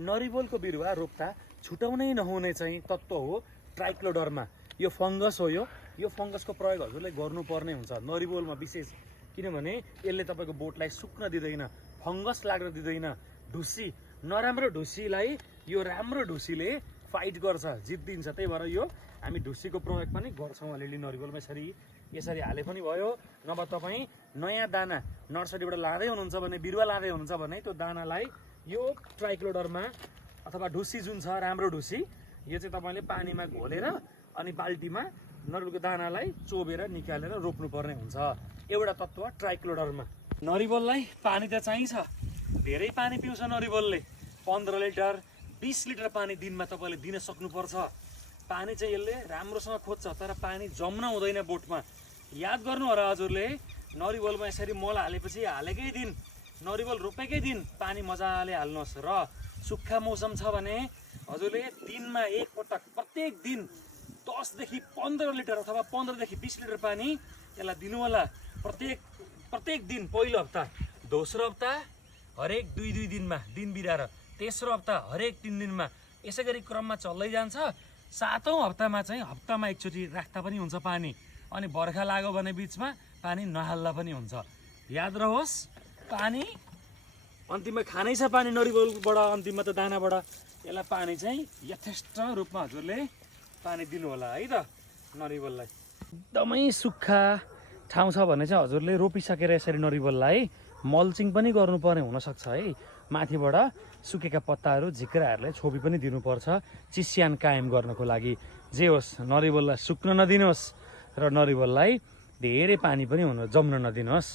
नरिवलको बिरुवा रोप्दा छुटाउनै नहुने चाहिँ तत्त्व हो ट्राइक्लोडर्मा। यो फङ्गस हो। यो फङ्गसको प्रयोग हजुरले गर्नुपर्ने हुन्छ नरिवलमा विशेष, किनभने यसले तपाईँको बोटलाई सुक्न दिँदैन, फङ्गस लाग्न दिँदैन। ढुसी, नराम्रो ढुसीलाई यो राम्रो ढुसीले फाइट गर्छ, जित्दिन्छ। त्यही भएर यो हामी ढुसीको प्रयोग पनि गर्छौँ अलिअलि नरिवलमा। यसरी हाले पनि भयो। नभए तपाईँ नयाँ दाना नर्सरीबाट लाँदै हुनुहुन्छ भने, बिरुवा लाँदै हुनुहुन्छ भने त्यो दानालाई यो ट्राइक्लोडर्मा अथवा ढुसी जुन छ राम्रो ढुसी, यो चाहिँ तपाईँले पानीमा घोलेर अनि बाल्टीमा नरिवलको दानालाई चोबेर निकालेर रोप्नुपर्ने हुन्छ। एउटा तत्त्व ट्राइक्लोडर्मा। नरिवललाई पानी त चाहिन्छ, धेरै पानी पिउँछ नरिवलले। 15 लिटर 20 लिटर पानी दिनमा तपाईँले दिन सक्नुपर्छ। पानी चाहिँ यसले राम्रोसँग खोज्छ, तर पानी जम्न हुँदैन बोटमा। याद गर्नु होला हजुरले, नरिवलमा यसरी मल हालेपछि हालेकै दिन, नरिवल रोपेकै दिन पानी मजाले हाल्नुहोस्। र सुक्खा मौसम छ भने हजुरले दिनमा एकपटक प्रत्येक दिन 10 देखि 15 लिटर अथवा 15 देखि 20 लिटर पानी यसलाई दिनु होला प्रत्येक दिन। पहिलो हप्ता, दोस्रो हप्ता हरेक 2 दिनमा दिन बिराएर, तेस्रो हप्ता हरेक 3 दिनमा, यसै गरी क्रममा चल्दै जान्छ। 7औं हप्तामा चाहिँ हप्तामा एकचोटि राख्दा पनि हुन्छ पानी। अनि बर्खा लाग्यो भने बिचमा पानी नहाल्दा पनि हुन्छ। याद रहोस्, पानी अन्तिममा खानै छ पानी नरिवलबाट, अन्तिममा त दानाबाट। यसलाई पानी चाहिँ यथेष्ट रूपमा हजुरले पानी दिनु होला है त नरिवललाई। एकदमै सुक्खा ठाउँ छ भने चाहिँ हजुरले रोपिसकेर यसरी नरिवललाई मल्चिङ पनि गर्नुपर्ने हुनसक्छ है। माथिबाट सुकेका पत्ताहरू झिक्राहरूले छोपी पनि दिनुपर्छ चिस्यान कायम गर्नको लागि। जे होस्, नरिवललाई सुक्न नदिनुहोस् र नरिवललाई धेरै पानी पनि जम्न नदिनुहोस्।